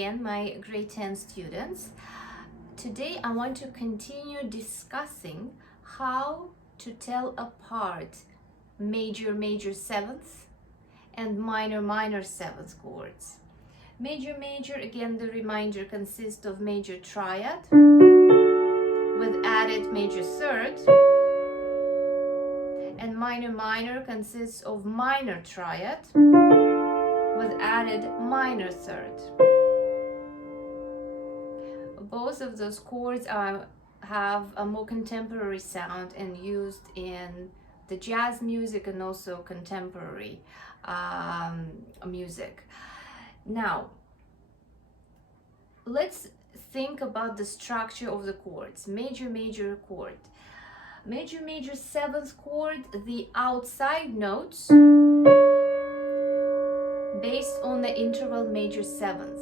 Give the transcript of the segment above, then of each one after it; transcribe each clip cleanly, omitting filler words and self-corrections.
again, my grade 10 students. Today I want to continue discussing how to tell apart major seventh and minor seventh chords. Major, again, the reminder consists of major triad with added major third, and minor consists of minor triad with added minor third. Both of those chords have a more contemporary sound and used in the jazz music and also contemporary music. Now, let's think about the structure of the chords. Major chord. Major seventh chord, the outside notes based on the interval major seventh.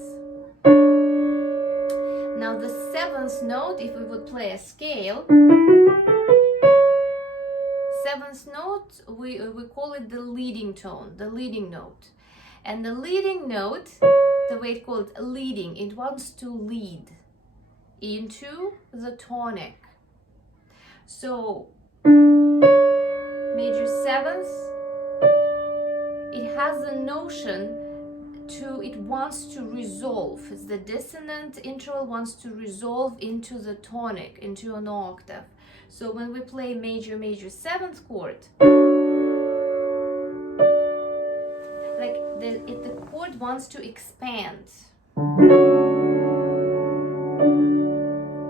Now the seventh note, if we would play a scale, seventh note, we call it the leading tone, the leading note. And the leading note, the way it's called leading, it wants to lead into the tonic. So major seventh, it has a notion it wants to resolve. It's the dissonant interval wants to resolve into the tonic, into an octave. So when we play major seventh chord, like the chord wants to expand.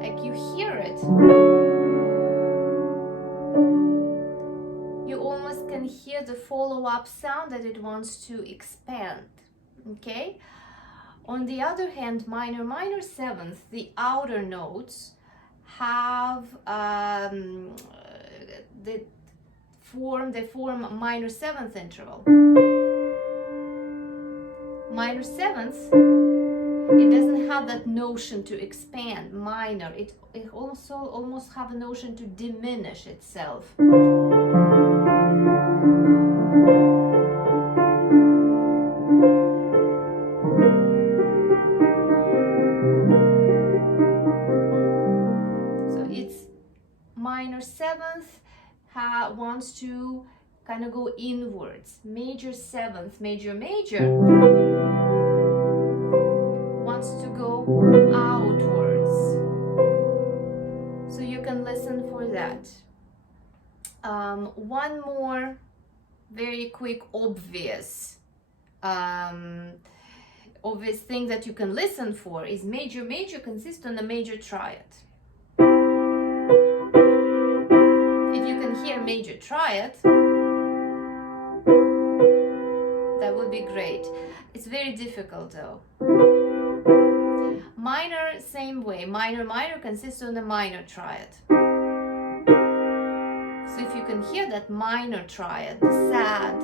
Like you hear it, you almost can hear the follow-up sound that it wants to expand. Okay. On the other hand, minor seventh, the outer notes have they form a minor seventh interval. Minor seventh, it doesn't have that notion to expand. Minor, it also almost have a notion to diminish itself. Minor seventh wants to kind of go inwards. Major seventh, major wants to go outwards. So you can listen for that. One more very quick obvious thing that you can listen for is major consists on a major triad. Hear major triad, that would be great. It's very difficult though. Minor, same way. Minor consists on a minor triad. So if you can hear that minor triad, the sad,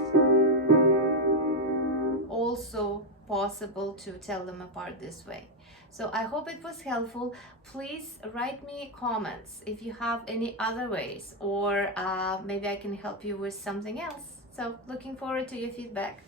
also possible to tell them apart this way. So I hope it was helpful. Please write me comments if you have any other ways, or maybe I can help you with something else. So looking forward to your feedback.